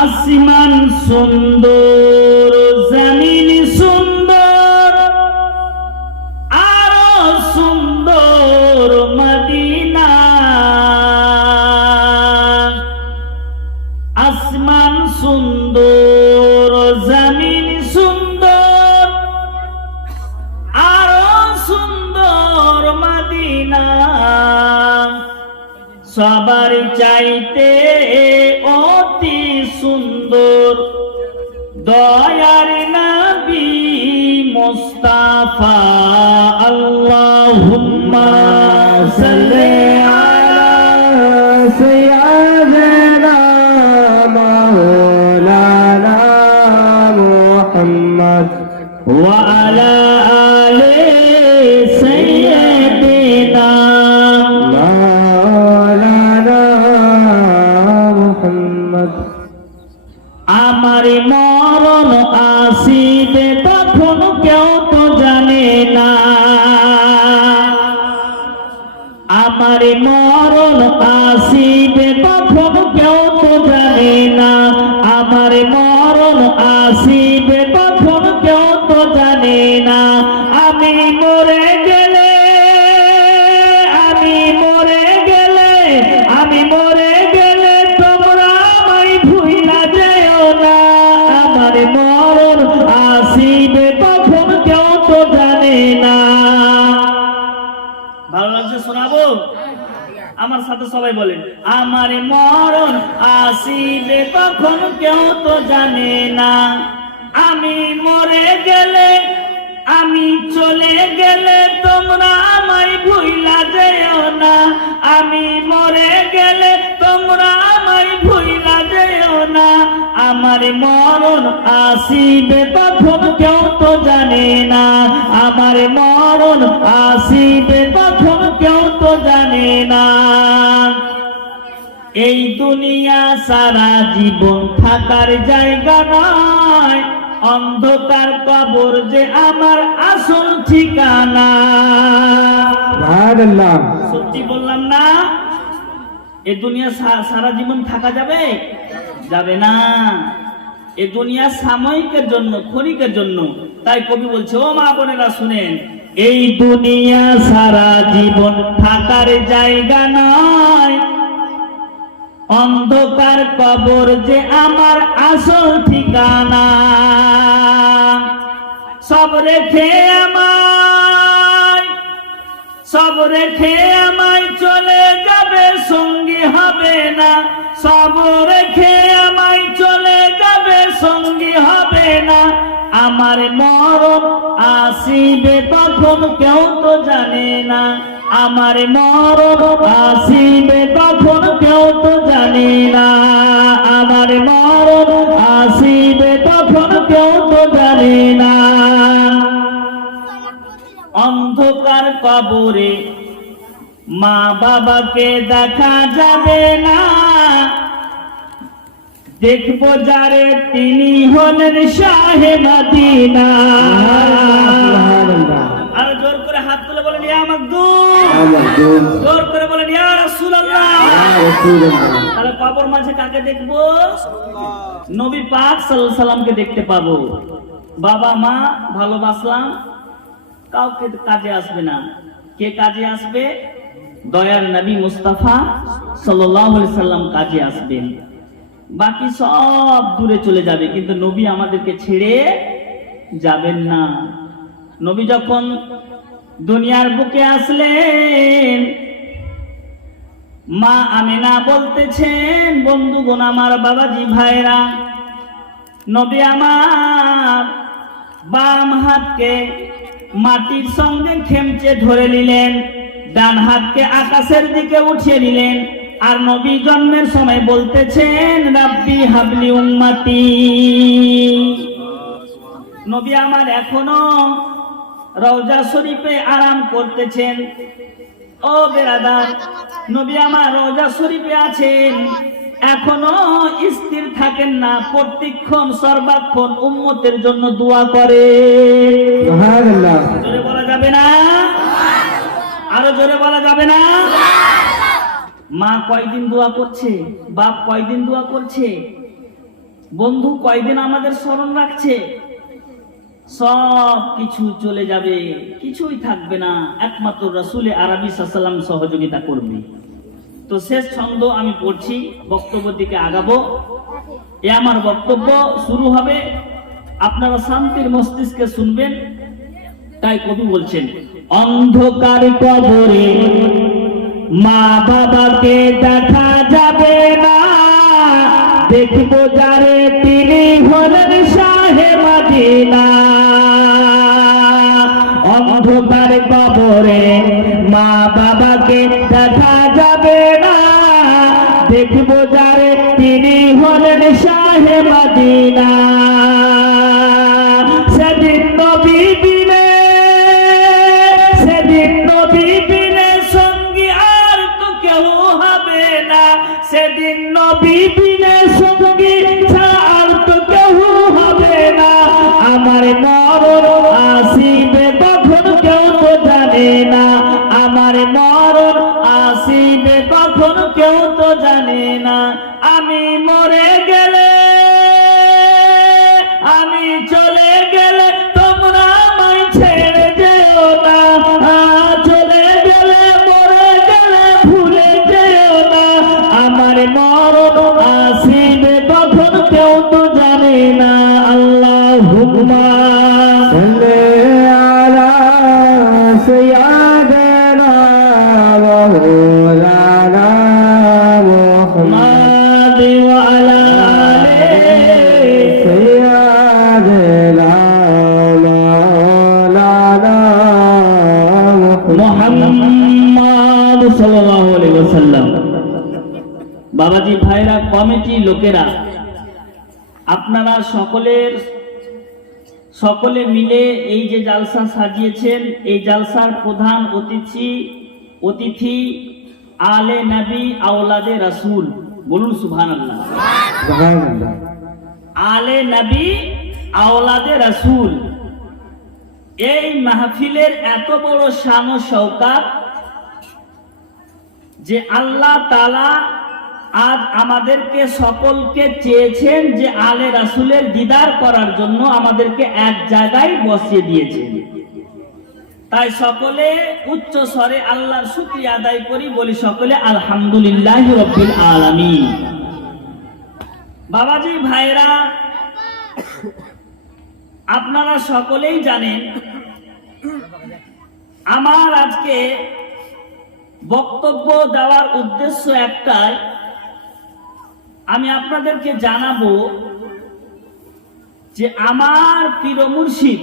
আসমান সুন্দর, জমিন সুন্দর, আরো সুন্দর মদিনা। আসমান সুন্দর, জমিন সুন্দর, আরো সুন্দর মদিনা। সবার চাইতে অতি সুন্দর দয়ার নবী মুস্তাফা। আল্লাহুম্মা সাল্লি আলা সাইয়্যিদিনা মাওলানা মুহাম্মদ ওয়া আলা আলি সাইয়্যিদিনা মাওলানা মুহাম্মদ। আমার মরণ আসিবে তখন কেউ তো জানে না, আমার মরণ আসিবে তখন কেউ তো জানে না, আমার মরণ আসিবে তখন কেউ তো জানে না। আমি মরে গেলে, আমি মরে গেলে, আমি মরে গেলে তোমরা আমায় ভুইলা যেও না, আমার মরণ আসিবে তখন কেউ তো জানে না। ভালো লাগছে শোনাবো? আমার সাথে সবাই বলেন, আমার মরণ আসিবে তখন কেউ তো জানে না, আমি মরে গেলে, আমি চলে গেলে তোমরা আমায় ভুইলা যেও না, আমি মরে গেলে তোমরা আমায় ভুইলা যেও না, আমার মরণ আসিবে তখন কেউ তো জানে না, আমার মরণ আসিবে তখন কেউ তো জানে না। এই দুনিয়া সারা জীবন থাকার জায়গা নয়, অন্ধকার কবর যে আমার আসল ঠিকানা। সুবহানাল্লাহ, সত্যি বললাম না? এই দুনিয়া সারা জীবন থাকা যাবে? যাবে না। এই দুনিয়া সাময়িকের জন্য, ক্ষণিকের জন্য। তাই কবি বলছে, ও মা বোনেরা শুনেন, এই দুনিয়া সারা জীবন থাকার জায়গা নয়, অন্ধকার কবর যে আমার আসল ঠিকানা। সব রেখে আমায়, সব রেখে আমায় চলে যাবে, সঙ্গী হবে না, সব রেখে আমায় চলে যাবে, সঙ্গী হবে না, আমার মরণ আসিবে তখন কেউ তো জানে না, আমার মরণ আসিবে তখন কেউ তো জানে না, আমার মরণ আসিবে তখন কেউ তো জানে না। অন্ধকার কবরে মা বাবাকে দেখা যাবে না, দেখবো যারে তিনি হলেন শাহে মদিনা। আর জোর করে হাত তুলে বলেন, ইয়া মাকদুম, জোর করে বলেন, ইয়া রাসূলুল্লাহ। তাহলে কবর মাঝে কাকে দেখবো? নবী পাক সাল্লাল্লাহু আলাইহি সাল্লামকে দেখতে পাবো। বাবা মা ভালোবাসলাম, কাউকে কাজে আসবে না। কে কাজে আসবে? দয়ার নবী মুস্তাফা সাল্লাল্লাহু আলাইহি সাল্লাম কাজে আসবেন। বাকি সব দূরে চলে যাবে, কিন্তু নবী আমাদেরকে ছেড়ে যাবেন না। নবী যখন দুনিয়ার বুকে আসলেন, মা আমিনা বলতেছেন, বন্ধুগণ আমার, বাবাজি ভাইরা, নবী আমার বাম হাতকে মাটির সঙ্গে খেমচে ধরে নিলেন, ডান হাতকে আকাশের দিকে উঠিয়ে নিলেন, আর নবী জন্মের সময় বলতেছেন, রাব্বি হাবলি উম্মতি। নবী আমার এখনো রওজা শরীফে আরাম করতেছেন। ও বেরাদার, নবী আমার রওজা শরীফে আছেন, এখনো স্থির থাকেন না, প্রত্যেকক্ষণ সর্বক্ষণ উম্মতের জন্য দোয়া করে। সুবহানাল্লাহ, জোরে বলা যাবে না? আরো জোরে বলা যাবে না? মা কয়দিন দোয়া করছে, বাপ কয়দিন দোয়া করছে, বন্ধু কয়দিন আমাদের স্মরণ রাখছে, সব কিছু চলে যাবে, কিছুই থাকবে না, একমাত্র রাসূল আরবি সাল্লাল্লাহু আলাইহি সহযোগিতা করবে। তো শেষ ছন্দ আমি পড়ছি, বক্তব্যের দিকে আগাবো। এ আমার বক্তব্য শুরু হবে, আপনারা শান্তির মস্তিষ্কে শুনবেন। তাই কবি বলছেন, অন্ধকার কবরে মা বাবাকে দেখা যাবে না, দেখবো যারে তিনি হলেন শাহে মদিনা। অন্ধকার কবরে মা বাবাকে দেখা যাবে না, দেখবো যারে তিনি হলেন শাহে মদিনা। সেদিন নবী বিনে, সেদিন নবী বিনে সঙ্গী আর তো কেউ হবে না, সেদিন নবী বিনে সঙ্গী ছাড়া আর তো কেউ হবে না। আমার মরণ আসিবে কখন কেউ তো জানে না, আমার মরণ আসিবে কখন কেউ তো জানে না। আমি মরে গেলে, আমি চলে গেলে তোমরা আমায় ছেড়ে যেও না, চলে গেলে মরে গেলে ভুলে যেও না। আমার মরণ আসিবে কখন কেউ তো জানে না। আল্লাহুম্মা সাল্লি আলা সাইয়্যিদিনা মাওলানা মুহাম্মদ ওয়া আলা আলিহি সাইয়্যিদিনা মাওলানা মুহাম্মদ সাল্লাল্লাহু আলাইহি ওয়াসাল্লাম। বাবাজি, ভাইরা, কমিটি লোকেরা, আপনারা সকলে মিলে এই যে জালসা সাজিয়েছেন, এই জালসার প্রধান অতিথি আলে নবী আওলাদে রাসূল, বলুন সুবহানাল্লাহ। আলে নবী আওলাদে রাসূল। এই মাহফিলের এত বড় শান ও শওকাত যে আল্লাহ তাআলা আজ আমাদেরকে সকলকে চেয়েছেন যে আলে রাসূলের দিদার করার জন্য আমাদেরকে এক জায়গায় বসিয়ে দিয়েছেন। তাই সকলে উচ্চ স্বরে আল্লাহর শুকরিয়া আদায় করি, বলি সকলে আলহামদুলিল্লাহি রাব্বিল আলামিন। বাবাজি, ভাইরা, আপনারা সকলেই জানেন আমার আজকে বক্তব্য দেওয়ার উদ্দেশ্য একটাই, আমি আপনাদেরকে জানাবো যে আমার পীর মুর্শিদ,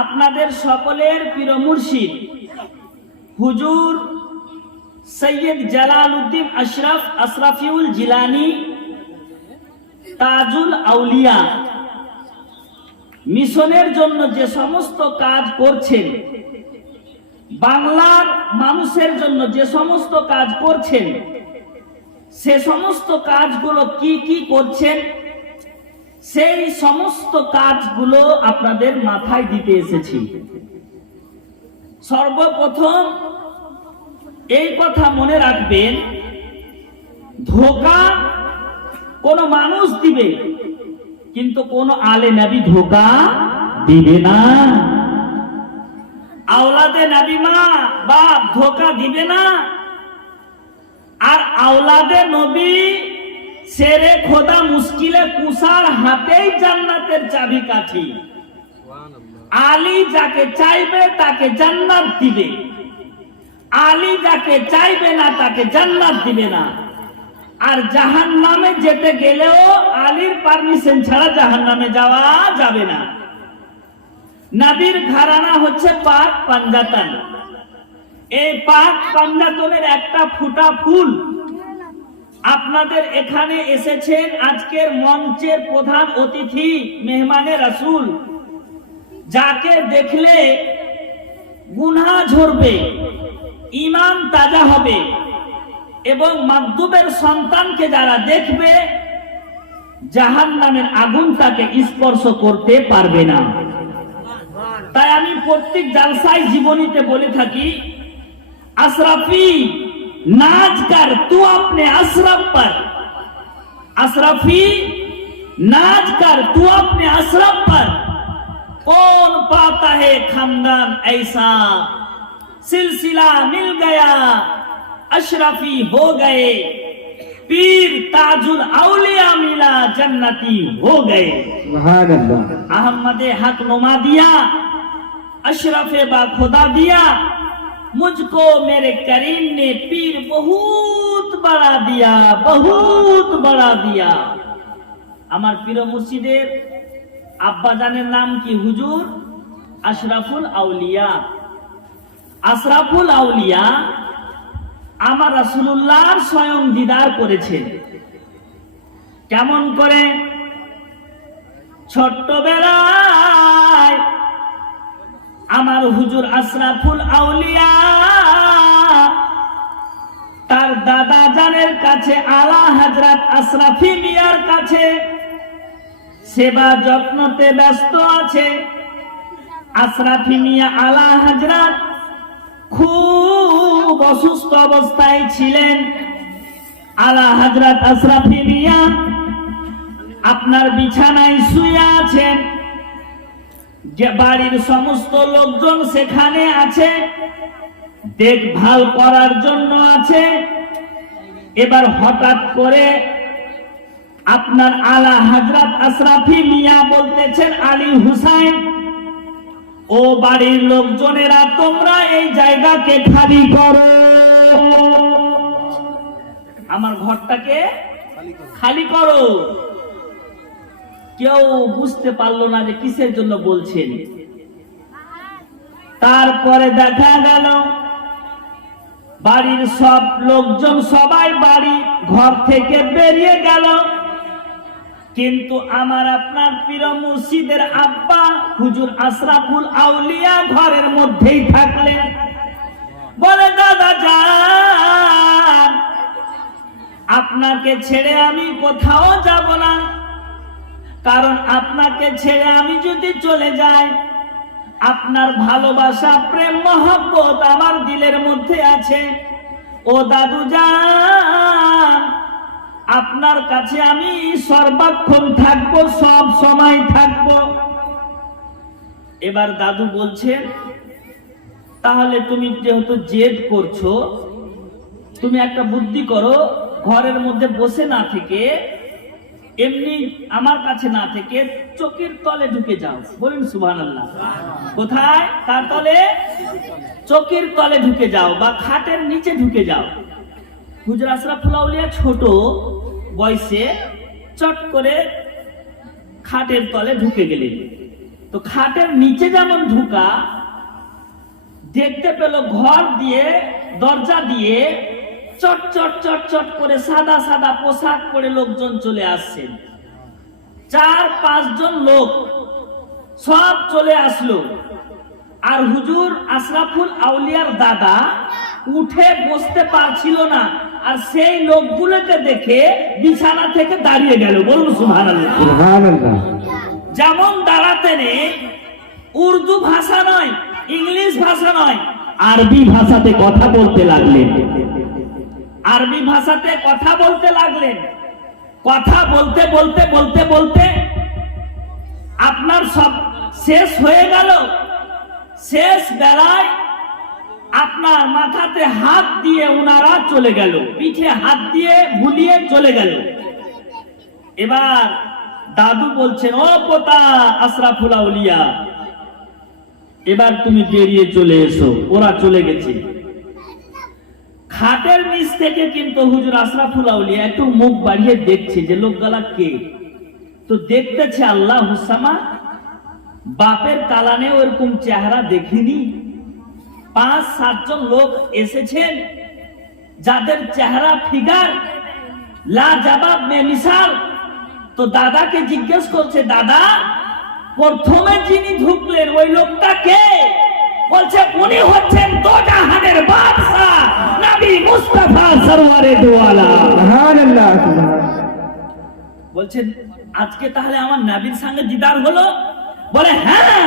আপনাদের সকলের পীর মুর্শিদ হুজুর সৈয়দ জালালউদ্দিন আশরাফিউল জিলানী তাজুল আউলিয়া মিশনের জন্য যে সমস্ত কাজ করছেন, বাংলার মানুষের জন্য যে সমস্ত কাজ করছেন, সে সমস্ত কাজগুলো কি কি করছেন, সেই সমস্ত কাজগুলো আপনাদের মাথায় দিতে এসেছি। সর্বপ্রথম এই কথা মনে রাখবেন, ধোঁকা কোন মানুষ দিবে, কিন্তু কোন আলে নবী ধোঁকা দিবে না। আওলাদে নবী মা বাপ ধোঁকা দিবে না। আর আওলাদে নবী শেরে খোদা মুশকিলে কুসার হাতেই জান্নাতের চাবিকাঠি। আলী যাকে চাইবে তাকে জান্নাত দিবে, আলী যাকে চাইবে না তাকে জান্নাত দিবে না। আর জাহান্নামে যেতে গেলেও আলীর পারমিশন ছাড়া জাহান্নামে যাওয়া যাবে না। নবীর ঘরানা হচ্ছে পাক পাঞ্জাতন। এই পাক পাঞ্জাতনের একটা ফুটা ফুল আপনাদের এখানে এসেছেন আজকের মঞ্চের প্রধান অতিথি মেহমানে রাসূল, যাকে দেখলে গুনাহ ঝরবে, ঈমান তাজা হবে এবং মাকদুবের সন্তানকে যারা দেখবে জাহান্নামের আগুন তাকে স্পর্শ করতে পারবে না। তাই আমি প্রত্যেক জালসায় জীবনীতে বলে থাকি, अशरफी नाच कर तू अपने अशरफ पर, अशरफी नाज कर तू अपने अशरफ पर, कौन पाता है खानदान ऐसा, सिलसिला मिल गया अशरफी हो गए, पीर ताजुल औलिया मिला जन्नती हो गए। अहमदे हक नुमा दिया, अशरफे बा खुदा दिया, मुझको मेरे करीम ने पीर बहुत बड़ा दिया, बहुत बड़ा दिया। আমার পীর মুর্শিদের আব্বা জানের নাম কি? হুজুর আশরাফুল আউলিয়া। আশরাফুল আউলিয়া আমার রাসূলুল্লাহর স্বয়ং দিদার করেছেন। কেমন করে? ছোট্টবেলায় আমার হুজুর আশরাফুল আউলিয়া তার দাদা জানের কাছে, আলা হযরত আশরাফি মিয়ার কাছে সেবা যত্নতে ব্যস্ত আছে। আশরাফি মিয়া আলা হযরত খুব অসুস্থ অবস্থায় ছিলেন। আলা হযরত আশরাফি মিয়া আপনার বিছানায় শুয়ে আছেন, যে বাড়ির সমস্ত লোকজন সেখানে আছে, দেখভাল করার জন্য আছে। এবার হঠাৎ করে আপনার আলা হযরত আশরাফি মিয়া বলতেছেন, আলী হুসাইন, ও বাড়ির লোকজনেরা তোমরা এই জায়গাকে খালি করো, আমার ঘরটাকে খালি করো। কেউ বুঝতে পারলো না যে কিসের জন্য বলছেন। তারপরে দেখা গেল বাড়ির সব লোকজন সবাই বাড়ি ঘর থেকে বেরিয়ে গেল, কিন্তু আমার আপনার পীর মুর্শিদের আব্বা হুজুর আশরাফুল আউলিয়া ঘরের মধ্যেই থাকলেন। বলে, দাদা যান, আপনাকে ছেড়ে আমি কোথাও যাব না, কারণ আপনাকে ছেড়ে আমি যদি চলে যাই, আপনার ভালোবাসা প্রেম মহব্বত আমার দিলের মধ্যে আছে। ও দাদু যান, আপনার কাছে আমি সর্বক্ষণ থাকবো, সব সময় থাকবো। এবার দাদু বলছেন, তাহলে তুমি যেহেতু জেদ করছো, তুমি একটা বুদ্ধি করো, ঘরের মধ্যে বসে না থেকে, এমনি আমার কাছে না থেকে চোখের তলে ঢুকে যাও। বলুন সুবহানাল্লাহ। কোথায়? তার তলে, চোখের তলে ঢুকে যাও বা খাটের নিচে ঢুকে যাও। হুজুর আশরাফুল আউলিয়া ছোট বয়সে চট করে খাটের তলে ঢুকে গেলেন। তো খাটের নিচে যেমন ঢুকা, দেখতে পেল ঘর দিয়ে, দরজা দিয়ে চট চট চট চট করে সাদা সাদা পোশাক পরে লোকজন চলে আসছেন। 4-5 জন লোক সব চলে আসলো। আর হুজুর আশরাফুল আউলিয়ার দাদা উঠে বসতে পারছিল না, আর সেই লোকগুলোকে দেখে বিছানা থেকে দাঁড়িয়ে গেল। বলুন সুবহানাল্লাহ। সুবহানাল্লাহ। যেমন দাঁড়াতে নেই, উর্দু ভাষা নয়, ইংলিশ ভাষা নয়, আরবি ভাষাতে কথা বলতে লাগলেন। আরবি ভাষাতে কথা বলতে লাগলেন। কথা বলতে বলতে বলতে বলতে আপনার সব শেষ হয়ে গেল। শেষ বেলায় আপনার মাথাতে হাত দিয়ে উনারা চলে গেল, পিঠে হাত দিয়ে ভুলিয়ে চলে গেল। এবার দাদু বলছেন, ও পোতা আশরাফুল আউলিয়া, এবার তুমি বেরিয়ে চলে এসো, ওরা চলে গেছে। খাটের নিচ থেকে কিন্তু হুজুর আশরাফুল আউলিয়া একটু মুখ বাড়িয়ে দেখছে যে লোকগুলা কে। তো দেখতেছে আল্লাহ হুসামা, বাপের কালানে ওরকম চেহারা দেখিনি। 5-7 জন লোক এসেছেন যাদের চেহারা ফিগার লাজবাব বেমিসাল। তো দাদাকে জিজ্ঞেস করছে, দাদা প্রথমে যিনি ঢুকলেন ওই লোকটা কে? বলছে, উনি হচ্ছেন দোজাহানের বাদশা নবী মুস্তাফা সরওয়ারে দো আলম। সুবহানাল্লাহ। বলছেন, আজকে তাহলে আমার নবীর সঙ্গে দিদার হলো? বলে, হ্যাঁ,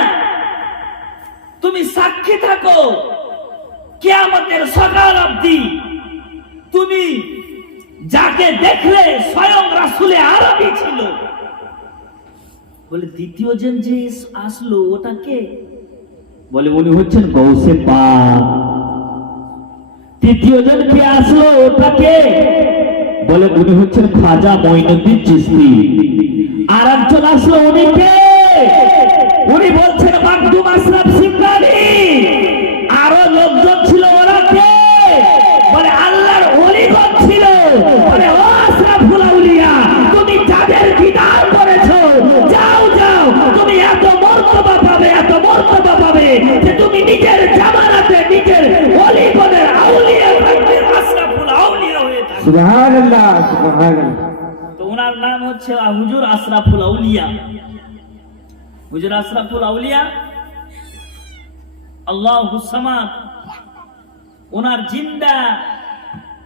তুমি সাক্ষী থাকো, কিয়ামতের সকাল অবধি তুমি যাকে দেখলে স্বয়ং রাসূলে আরবি ছিল। বলে দ্বিতীয় জন যে আসলো ওটা কে? বলে উনি হচ্ছেন গৌসে পাক। তৃতীয় জন কে আসলো ওটা কে? বলে উনি হচ্ছেন খাজা মঈনুদ্দিন চিশতি। আর একজন আসলো উনি কে? উনি বলছেন মাকদুম আশরাফ সিমরানি। আরো লোকজন ছিল ওরা কে? বলে আল্লাহর ওলিগণ ছিল। বলে ও আশরাফুল আউলিয়া, তুমি যাদের দিদার করেছো, যাও যাও, তুমি এত মর্তবা পাবে, এত মর্তবা পাবে যে তুমি নিজের জামানাতে নিজের ওলিগণের আউলিয়া থাকবে, আশরাফুল আউলিয়া হয়ে থাকবে। সুবহানাল্লাহ, সুবহানাল্লাহ। তো ওনার নাম হচ্ছে হুজুর আশরাফুল আউলিয়া। হুজুর আশরাফুল আউলিয়া আল্লাহুস সামাদ। ওনার জিন্দা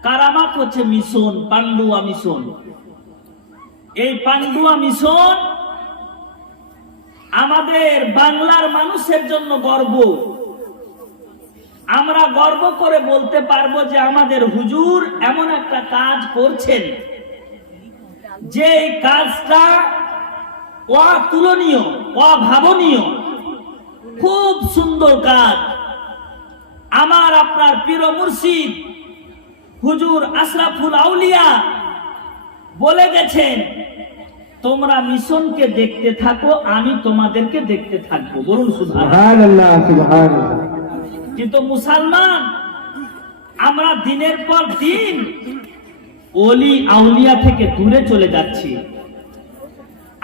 কারামাত হচ্ছে মিশন, পান্ডুয়া মিশন। এই পান্ডুয়া মিশন আমাদের বাংলার মানুষের জন্য গর্ব। আমরা গর্ব করে বলতে পারবো যে আমাদের হুজুর এমন একটা কাজ করছেন যে কাজটা অতুলনীয়, অভাবনীয়, খুব সুন্দর কাজ। আমার আপনার পীর মুর্শিদ হুজুর আশরাফুল আউলিয়া বলে গেছেন, তোমরা মিশনকে দেখতে থাকো, আমি তোমাদেরকে দেখতে থাকবো। বলুন সুবহানাল্লাহ, সুবহানাল্লাহ। কিন্তু মুসলমান আমরা দিনের পর দিন ওলি আউলিয়া থেকে দূরে চলে যাচ্ছি।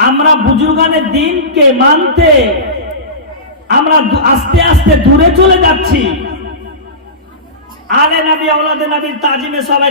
আমরা বুজুর্গানের দিনকে মানতে আমরা আস্তে আস্তে দূরে চলে যাচ্ছি। আলে নবী আওলাদে নবীর তাজিমে সবাই